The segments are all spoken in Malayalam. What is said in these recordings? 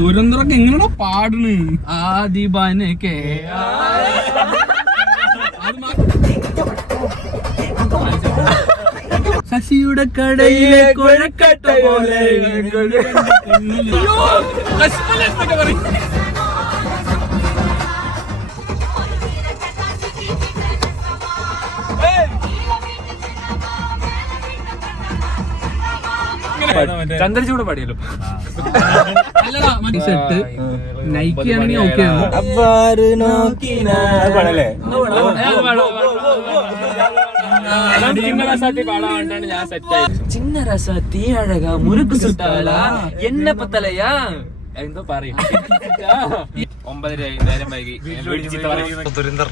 ദുരന്തരൊക്കെ എങ്ങനെയാണോ പാടണ് ആദിബാനൊക്കെ ശശിയുടെ കടയിലെ കൊഴക്കട്ട പോലെ ചന്ദ്രചൂട് പാടിയല്ലോ. സെറ്റ് നൈക്കി ആണെങ്കിൽ ഓക്കെ ആണ്. ചിന്ന രസ തീ അഴക മുറുക്ക് സുട്ടാല എന്ന പത്തലയാ എന്തോ പറയും. 9:30 നേരം വൈകി ദുരന്തർ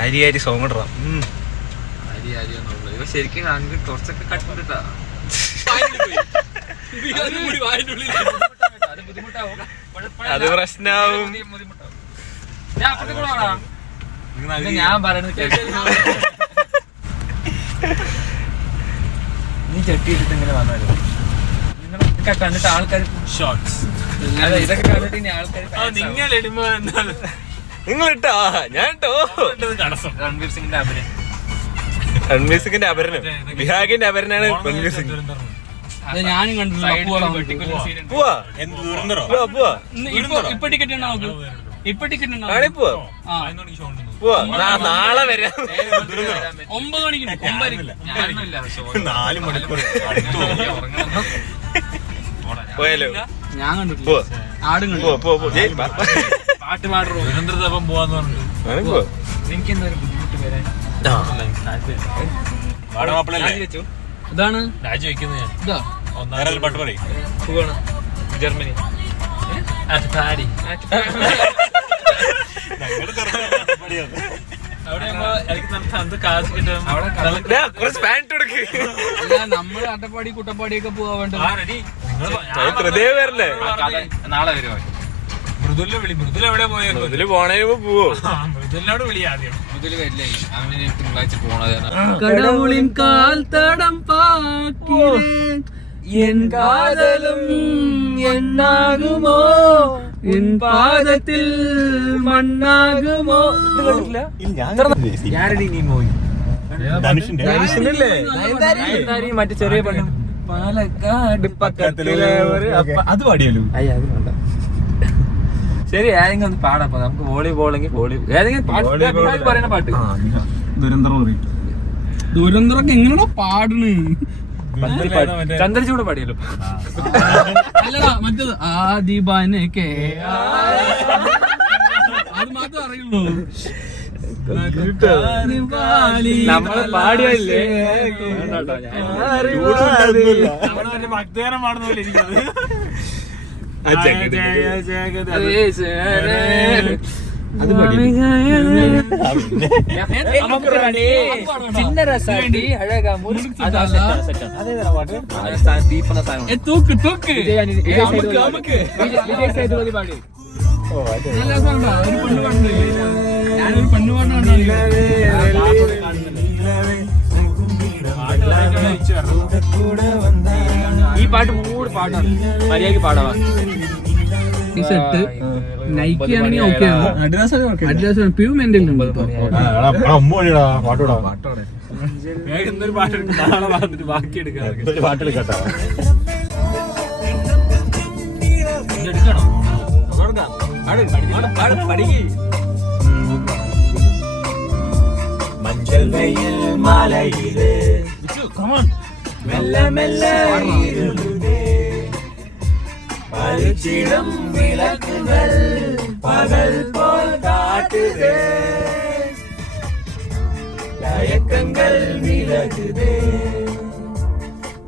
ആരി സോങ് ഇടാം. ശരിക്കും കുറച്ചൊക്കെ കട്ടിട്ടാ അത് പ്രശ്നാവും. ഞാൻ പറയണത് നീ ചട്ടിയിട്ടിട്ട് ഇങ്ങനെ വന്നാലോ. നിങ്ങളൊക്കെ കണ്ടിട്ട് ആൾക്കാർ ഇതൊക്കെ കണ്ടിട്ട് ഇനി ആൾക്കാർ നിങ്ങൾ ഇട്ടോ ഞാൻ ഇട്ടോ. രൺവീർ സിംഗിന്റെ അഭിനയം, രൺവീർ സിംഗിന്റെ അപരനം, വിഹാഗിന്റെ അപരനാണ് രൺവീർ സിംഗ്. ഞാനും കണ്ടില്ല. പോവാ പോവാ ഇപ്പൊ ടിക്കറ്റ് ഉണ്ടോ നോക്ക്. ഇപ്പൊ ടിക്കറ്റ് ഉണ്ടോ? പോവാ നാളെ വരാം. 9 മണിക്ക് 4 മണിക്കൂർ പോയാലോ? ഞാൻ കണ്ടിട്ടില്ല. ആടും കണ്ടു. പാട്ട് പാടും ദുരന്തപ്പം പോവാന്ന് പറഞ്ഞിട്ട് എനിക്കെന്താ ഒരു ബുദ്ധിമുട്ട് വരാൻ. ഇതാണ് രാജിവെക്കുന്നത് ഞാൻ. ഇതാ പാട്ട് പറയും. സുഖമാണ്. ജർമ്മനി നമ്മള് അട്ടപ്പാടി കുട്ടപ്പാടിയൊക്കെ പോവാ വേണ്ട. നാളെ വരുമോ? മൃദുല വിളി. മൃദുല എവിടെ പോയോ? മൃദുല പോണേ പോവോ? മൃദുലിനോട് വിളി ആദ്യം. മൃദുല വരില്ലേ? അവന് തിങ്കളാഴ്ച പോണത്. കടവുളിൻ കാൽ തടം പാക്കിലെ എൻ കാതലും എന്നാകുമോ, എൻ പാദത്തിൽ മണ്ണാകുമോ. ഞാനടി നീ മോയി മറ്റേ ചെറിയ പെണ്ണ് പാലക്കാട് അത് പാടിയല്ലോ. അത് വേണ്ട. ശരി, ഏതെങ്കിലും ഒന്ന് പാടാ. നമുക്ക് വോളിബോളെങ്കിൽ വോളിബോൾ, ഏതെങ്കിലും പറയുന്ന പാട്ട്. ദുരന്തരൊക്കെ എങ്ങനെയാണോ പാടണ് ചന്ദ്രചൂട് പാടിയല്ലോ. അല്ലടാ മറ്റേത് ആദിബാനൊക്കെ അത് മാത്രം അറിയുള്ളൂ. നമ്മള് പാടിയല്ലേ ഭക്തഗാനം പാടുന്ന പോലെ ഇരിക്കുന്നത്. തൂക്ക് തൂക്ക് ഞാനൊരു പെണ്ണ് പാട്ടാണ്. ഈ പാട്ട് മൂട് പാട്ടാണ്. മര്യാദക്ക് പാടാവാ. സെറ്റ് നൈക്കി ആണെങ്കിൽ ഓക്കെ ആണ്. അഡിഡാസ് പ്യൂ മെന്റൽ ഉണ്ട്. ഇന്നൊരു പാട്ടുണ്ട്, നാളെ വന്നിട്ട് ബാക്കി എടുക്കാം. മഞ്ചൽ വെയിൽ മലയില് മെല്ലെ മെല്ലെ പലിച്ചിടും വിളക്കുകൾ പകൽ പോൽ കാട്ടുതേ, തയക്കങ്ങൾ വിലകുതേ,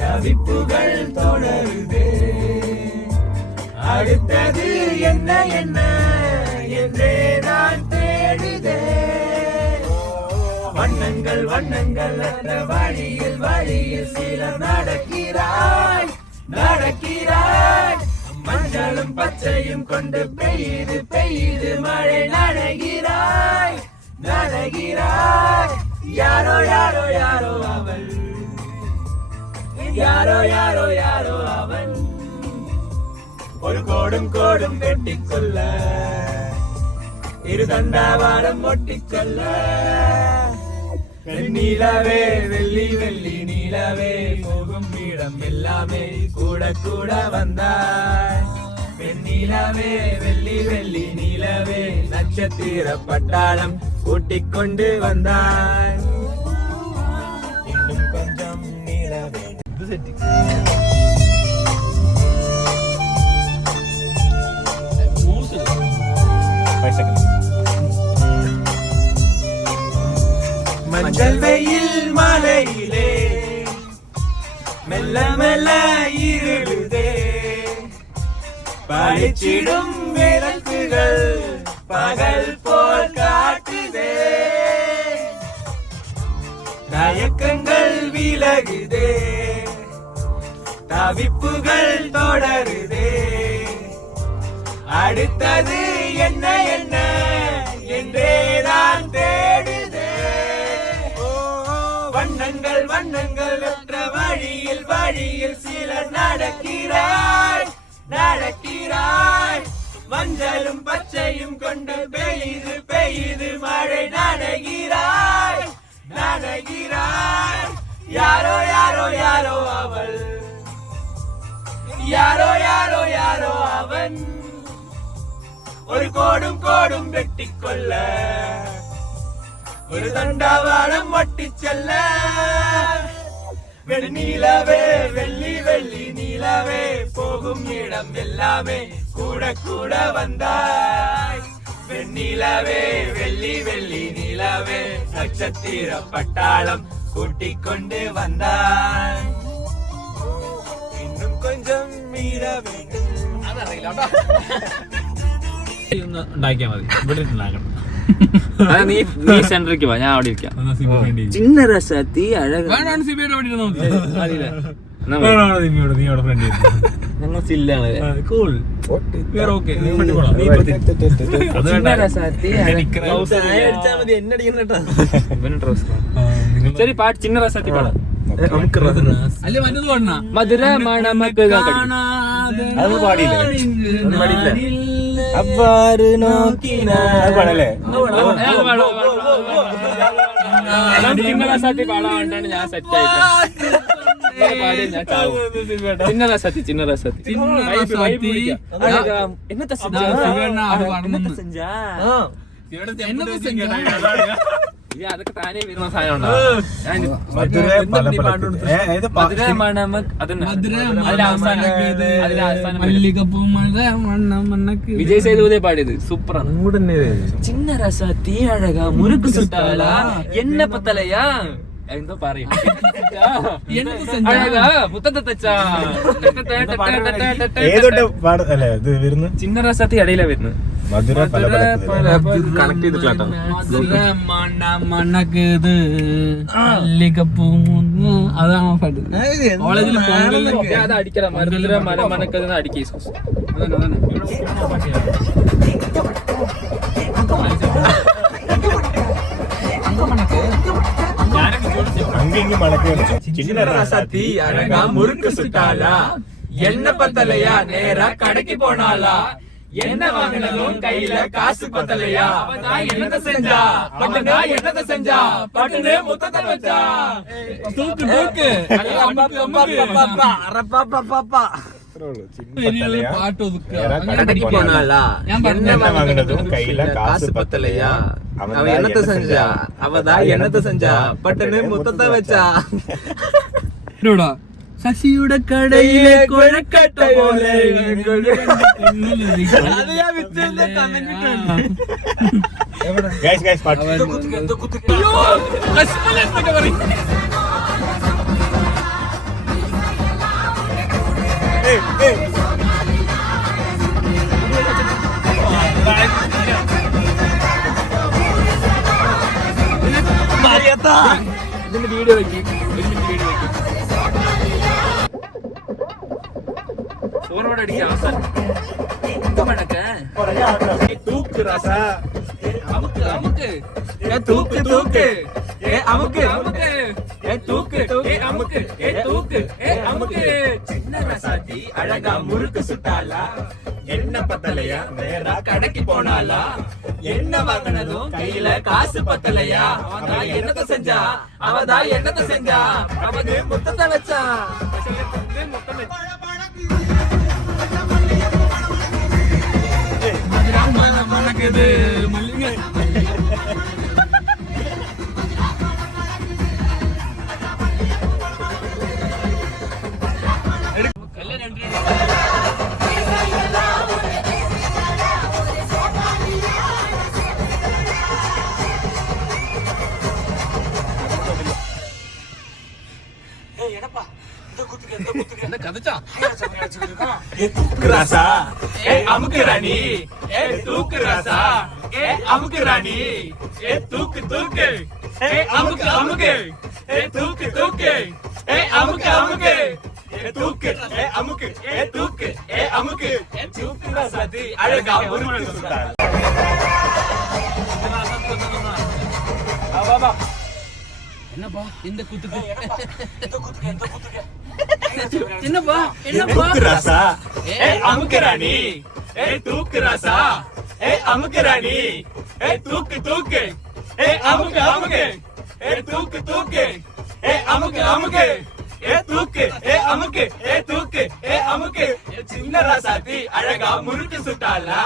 തവിപ്പുകൾ തുടരുതേ, അടുത്തത് என்ன என்ன என்றே நான் தேடுதே. வண்ணங்கள் வண்ணங்கள் அந்த வழியில் வழியில் சிலர் நடக்கிறாய் நடக்கிறாய், மஞ்சளும் பச்சையும் கொண்டு பெய்யுது பெய்யுது மழை, நனைகிறாய் நனைகிறாய். யாரோ யாரோ யாரோ அவள், யாரோ யாரோ யாரோ அவன், ഒരു കോടും കോടും വെട്ടിക്കൊല്ല ഇരുതണ്ടാവാരം ഒട്ടിക്കൊല്ല നീലവേ വെള്ളി വെള്ളി നീലവേ പോകും ഇടം എല്ലാമേ കൂടെ കൂടെ വന്നാய் വെണ്ണിലവേ വെള്ളി വെള്ളി നീലവേ നക്ഷത്ര പട്ടാളം കൂട്ടിക്കൊണ്ട് വന്നാய் ഇന്നും കൊഞ്ചം നീലവേ ഇത് സെറ്റ് മഞ്ചൽ വെയിൽ മലയിലേ മെല്ലെ മെല്ലെ ഇരുളുതേ പാടിച്ചിടും വിളക്കുകൾ പകൽ പോൽ കാട്ടുതേ തയക്കങ്ങൾ വിലകുതേ തവിപ്പുകൾ തുടരുതേ അടുത്തത് என்ன என்ன என்றே நான் தேடுதே வண்ணங்கள் வண்ணங்கள் என்ற வழியில் வழியில் சிலர் நடக்கிறாய் நடக்கிறாய் மஞ்சளும் பச்சையும் கொண்டு பெய்து பெய்து மழை நனைகிறாய் நனைகிறாய் யாரோ யாரோ யாரோ அவள் யாரோ யாரோ யாரோ அவன் ஒரு கோடும் கோடும் வெட்டிக்கொள்ள ஒரு தண்டாவாரம் ஒட்டிச் செல்ல வெண்ணிலவே வெள்ளி வெள்ளி நீலவே போகும் இடம் எல்லாமே கூட கூட வந்தாய் வெண்ணிலவே வெள்ளி வெள்ளி நீலவே நட்சத்திர பட்டாளம் கூட்டிக் கொண்டு வந்தாய் இன்னும் கொஞ்சம் மீற வேண்டும் ഉണ്ടാക്കിയാ മതി ഇവിടെ ഉണ്ടാക്കണം നീ സെന്ററിലേക്ക് വാ, ഞാൻ അവിടെ ഇരിക്കാം. ചിന്ന രസത്തി അഴക ഞങ്ങൾ ചില്ലാണ് ശരി പാട്ട് ചിന്ന രസത്തി പാടാം. മധുര മണമക്ക് അത് പാടിയില്ലേ അവര് നോക്കിനാലേ ചിന്ന രസത്തി പാടാണ്ടാണ് ഞാൻ സെറ്റ് ആയിട്ട് ഞാൻ ചാവും. ചിന്ന രസത്തി ചിന്ന രസത്തി എന്നത്തെ അതൊക്കെ താനേ വരുന്ന സാധനം വിജയ് സേതുപതി പാടിയത് സൂപ്പറാണ്. ചിന്ന രസത്തി അഴക മുറുക്ക് സുട്ടാല എന്നെ പത്തലയാ എന്തോ പറയും ചിന്ന രസത്തി ഇടയിലാ വരുന്നത്. കണക്ട് ചെയ്തിട്ടാ മണ്ണക്കുത് അതാണ് പാട്ട്. കോളേജിൽ അത് അടിക്കണം. മധുര മല മണക്കതെന്ന് അടിക്കേ. ரசத்தி அழகா முறுக்கு சுட்டாலா என்ன பத்தலையா நேரா கடைக்கு போனாலா என்ன வாங்கினதும் கையில காசு பத்தலையா என்னத செஞ்சா பட்டுனா என்னத செஞ்சா பட்டுனே முத்தத்தை வச்சா தூக்கு தூக்கு പാട്ട് கடைக்கு போனாலா என்ன வாங்கினதும் கையில காசு பத்தலையா அவ என்னத்த செஞ்சா அவதான் என்னத்த செஞ்சா பட்டுனே முத்தத்தை வச்சா ശശിയുടെ കടയിലെ കൊഴക്കട്ട പോലെ ഇതിന്റെ വീഡിയോ വെക്കി. ഫോർവേഡ് അടിക്കാം. தூக்கு ரசா அமுக்கு அமுக்கு தூக்கு தூக்கு அமுக்கு அமுக்கு தூக்கு அமுக்கு தூக்கு அமுக்கு சின்ன ரசாத்தி அழகா முறுக்கு சுட்டாளா என்ன பத்தலையா நேரா கடைக்கு போனாலா என்ன வாங்கினதும் கையில காசு பத்தலையா அவதான் என்னத்த செஞ்சா அவது முத்தத்தை வச்சா மணக்குது மல்லிகை தூக்கு ராசா அமுக்கு ராணி தூக்கு ராசா அமுக்கு ராணி தூக்கு அமுக்கு தூக்கு அமுக்கு தூக்கு அமுக்கு தூக்கு ராசாதி அழகா முறுக்கு சுட்டாளா என்னப்பா இந்த குத்துக்கு தூக்கு ராசா அமுக்கு ராணி தூக்கு ராசா அமுக்கு ராணி தூக்கு அமுக்கு தூக்கு அமுக்கு தூக்கு அமுக்கு சின்ன ராசாத்தி அழகா முறுக்கு சுட்டாளா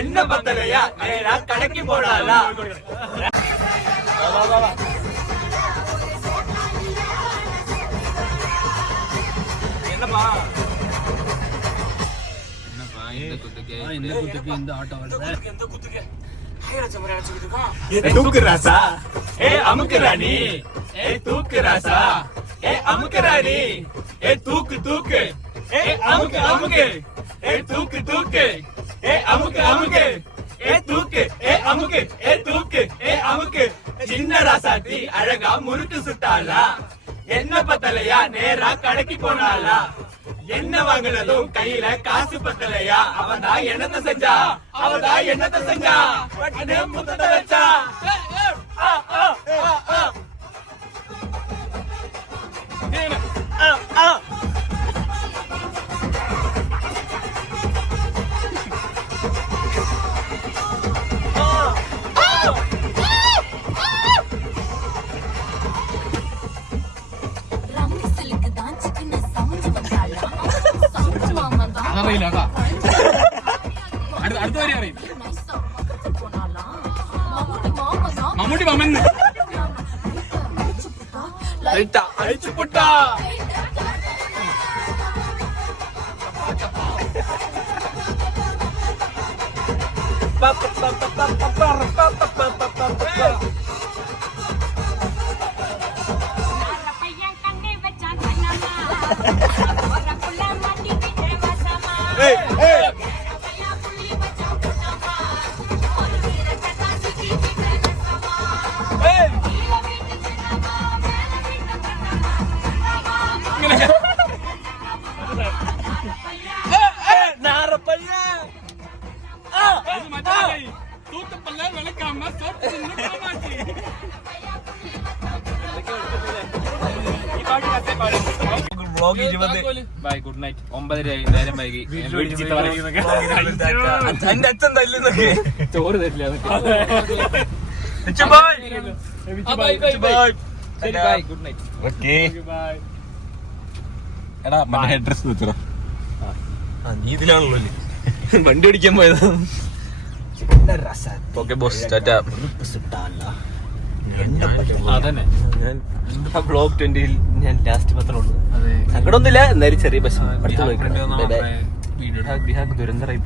என்ன பத்தலையா நேரா கடைக்கு போனாலா என்னப்பா இந்த குத்துக்கு இந்த ஆட்டோ தூக்கு ராசா அமுக்கு ராணி தூக்கு ராசா அமுக்கு ராணி தூக்கு அமுக்கு தூக்கு அமுக்கு தூக்கு அமுக்கு சின்ன ராசாத்தி அழகா முறுக்கு சுட்டாளா என்ன பத்தலையா நேரா கடைக்கு போனாலா என்ன வாங்கினதும் கையில காசு பத்தலையா அவதான் என்னத்த செஞ்சா முத்தத்தை வச்சா അടുത്ത വരെ അറിയും മമ്മൂട്ടി മമ്മൻ അഴിച്ചു പൊട്ടാ ബൈ ഗുഡ് നൈറ്റ് 9:30 നേരം വൈകി എന്റെ അച്ഛൻ തല്ലുന്നൊക്കെ ചോറ് തരില്ല ഗുഡ് നൈറ്റ് എടാ മറ്റേ അഡ്രസ് വെച്ചോ നീ ഇതിലാണല്ലോ വണ്ടി ഓടിക്കാൻ പോയതാ ഓക്കെ ബോസ് ടാറ്റാ അതന്നെ ബ്ലോഗ് 20 ഞാൻ ലാസ്റ്റ് പത്രമുള്ളൂ സങ്കടമൊന്നുമില്ല എന്നാലും ചെറിയ പ്രശ്നം അടുത്ത് നോക്കാം ദുരന്തറായി